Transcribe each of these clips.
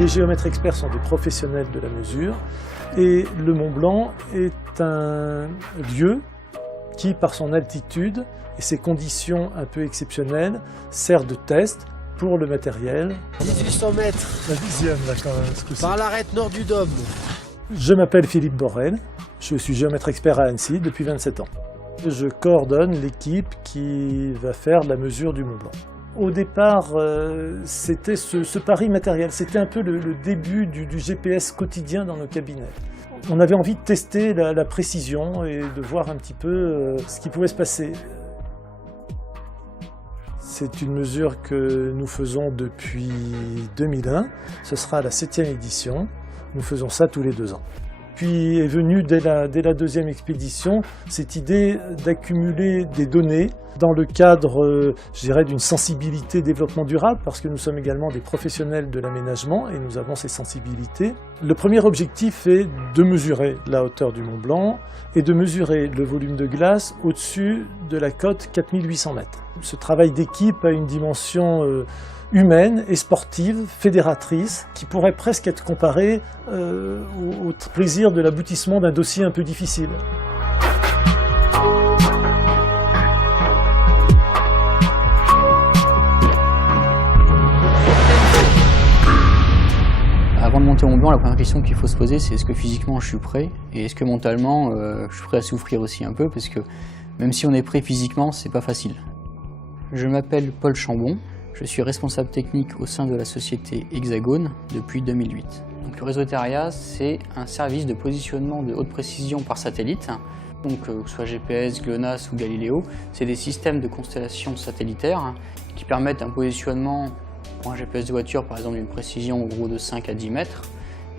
Les géomètres experts sont des professionnels de la mesure et le Mont Blanc est un lieu qui, par son altitude et ses conditions un peu exceptionnelles, sert de test pour le matériel. 1800 mètres. La 10e, là, quand même, ce coup-ci. Par l'arête nord du Dôme. Je m'appelle Philippe Borel, je suis géomètre expert à Annecy depuis 27 ans. Je coordonne l'équipe qui va faire la mesure du Mont Blanc. Au départ, c'était ce pari matériel, c'était un peu le début du GPS quotidien dans nos cabinets. On avait envie de tester la précision et de voir un petit peu ce qui pouvait se passer. C'est une mesure que nous faisons depuis 2001, ce sera la 7e édition, nous faisons ça tous les 2 ans. Puis est venue dès la 2e expédition cette idée d'accumuler des données dans le cadre, je dirais, d'une sensibilité développement durable, parce que nous sommes également des professionnels de l'aménagement et nous avons ces sensibilités. Le premier objectif est de mesurer la hauteur du Mont Blanc et de mesurer le volume de glace au-dessus de la cote 4800 mètres. Ce travail d'équipe a une dimension humaine et sportive, fédératrice, qui pourrait presque être comparée au plaisir de l'aboutissement d'un dossier un peu difficile. Avant de monter au Mont Blanc, la première question qu'il faut se poser, c'est est-ce que physiquement je suis prêt et est-ce que mentalement je suis prêt à souffrir aussi un peu, parce que même si on est prêt physiquement, c'est pas facile. Je m'appelle Paul Chambon, je suis responsable technique au sein de la société Hexagone depuis 2008. Donc, le réseau Terria, c'est un service de positionnement de haute précision par satellite. Donc, que ce soit GPS, GLONASS ou Galileo, c'est des systèmes de constellations satellitaires qui permettent un positionnement pour un GPS de voiture, par exemple, d'une précision en gros de 5 à 10 mètres.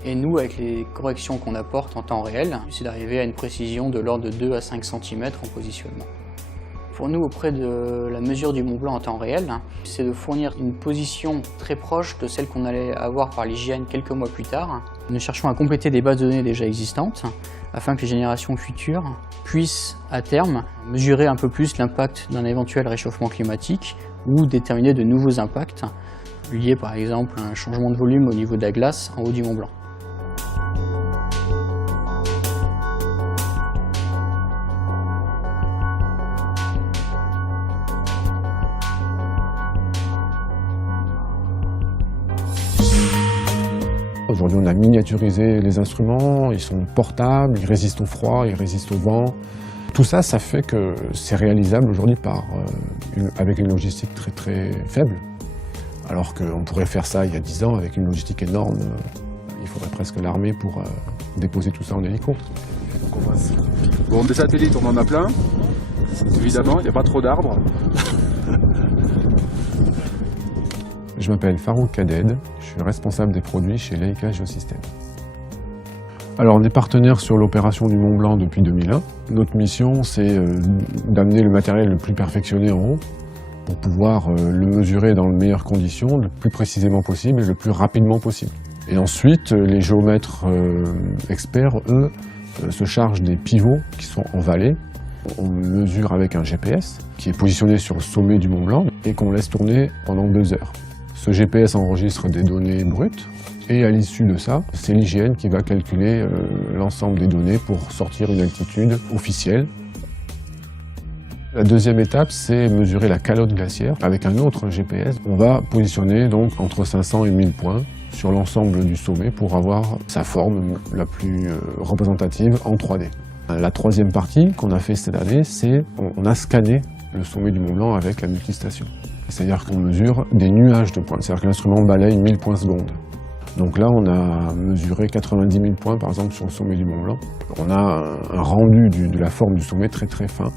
Et nous, avec les corrections qu'on apporte en temps réel, c'est d'arriver à une précision de l'ordre de 2 à 5 cm en positionnement. Pour nous, auprès de la mesure du Mont Blanc en temps réel, c'est de fournir une position très proche de celle qu'on allait avoir par l'IGN quelques mois plus tard. Nous cherchons à compléter des bases de données déjà existantes afin que les générations futures puissent, à terme, mesurer un peu plus l'impact d'un éventuel réchauffement climatique ou déterminer de nouveaux impacts liés par exemple à un changement de volume au niveau de la glace en haut du Mont Blanc. Aujourd'hui, on a miniaturisé les instruments, ils sont portables, ils résistent au froid, ils résistent au vent. Tout ça, ça fait que c'est réalisable aujourd'hui avec une logistique très très faible. Alors qu'on pourrait faire ça il y a 10 ans avec une logistique énorme. Il faudrait presque l'armée pour déposer tout ça en hélico. Bon, des satellites, on en a plein. Évidemment, il n'y a pas trop d'arbres. Je m'appelle Farouk Kaded, je suis responsable des produits chez Leica Geosystem. Alors on est partenaire sur l'opération du Mont Blanc depuis 2001. Notre mission, c'est d'amener le matériel le plus perfectionné en haut pour pouvoir le mesurer dans les meilleures conditions, le plus précisément possible et le plus rapidement possible. Et ensuite, les géomètres experts, eux, se chargent des pivots qui sont en vallée. On mesure avec un GPS qui est positionné sur le sommet du Mont Blanc et qu'on laisse tourner pendant 2 heures. Ce GPS enregistre des données brutes et à l'issue de ça, c'est l'IGN qui va calculer l'ensemble des données pour sortir une altitude officielle. La deuxième étape, c'est mesurer la calotte glaciaire avec un autre GPS. On va positionner donc entre 500 et 1000 points sur l'ensemble du sommet pour avoir sa forme la plus représentative en 3D. La troisième partie qu'on a fait cette année, c'est on a scanné le sommet du Mont Blanc avec la multistation. C'est-à-dire qu'on mesure des nuages de points, c'est-à-dire que l'instrument balaye 1000 points secondes. Donc là, on a mesuré 90 000 points, par exemple, sur le sommet du Mont Blanc. On a un rendu de la forme du sommet très très fin,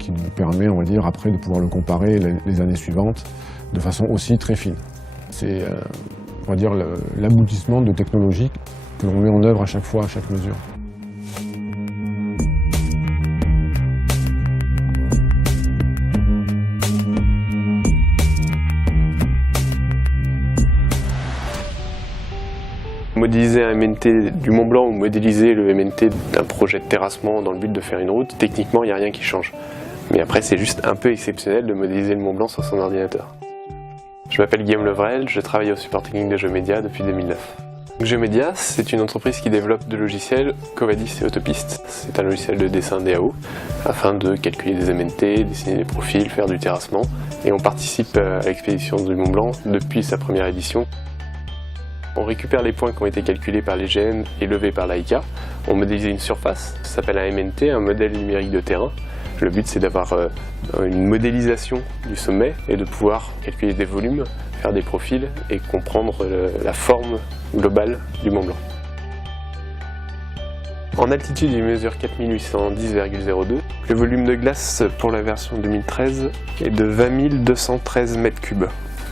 qui nous permet, on va dire, après de pouvoir le comparer les années suivantes de façon aussi très fine. C'est, on va dire, l'aboutissement de technologies que l'on met en œuvre à chaque fois, à chaque mesure. Modéliser un MNT du Mont Blanc ou modéliser le MNT d'un projet de terrassement dans le but de faire une route, techniquement, il n'y a rien qui change. Mais après, c'est juste un peu exceptionnel de modéliser le Mont Blanc sur son ordinateur. Je m'appelle Guillaume Levrel, je travaille au support technique de GeoMedia depuis 2009. GeoMedia, c'est une entreprise qui développe de logiciels Covadis et Autopiste. C'est un logiciel de dessin DAO afin de calculer des MNT, dessiner des profils, faire du terrassement. Et on participe à l'expédition du Mont Blanc depuis sa première édition. On récupère les points qui ont été calculés par les GN et levés par l'AICA. On modélise une surface, ça s'appelle un MNT, un modèle numérique de terrain. Le but c'est d'avoir une modélisation du sommet et de pouvoir calculer des volumes, faire des profils et comprendre la forme globale du Mont Blanc. En altitude, il mesure 4810,02. Le volume de glace pour la version 2013 est de 20 213 mètres cubes.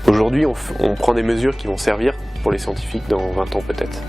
Aujourd'hui, on prend des mesures qui vont servir pour les scientifiques dans 20 ans peut-être.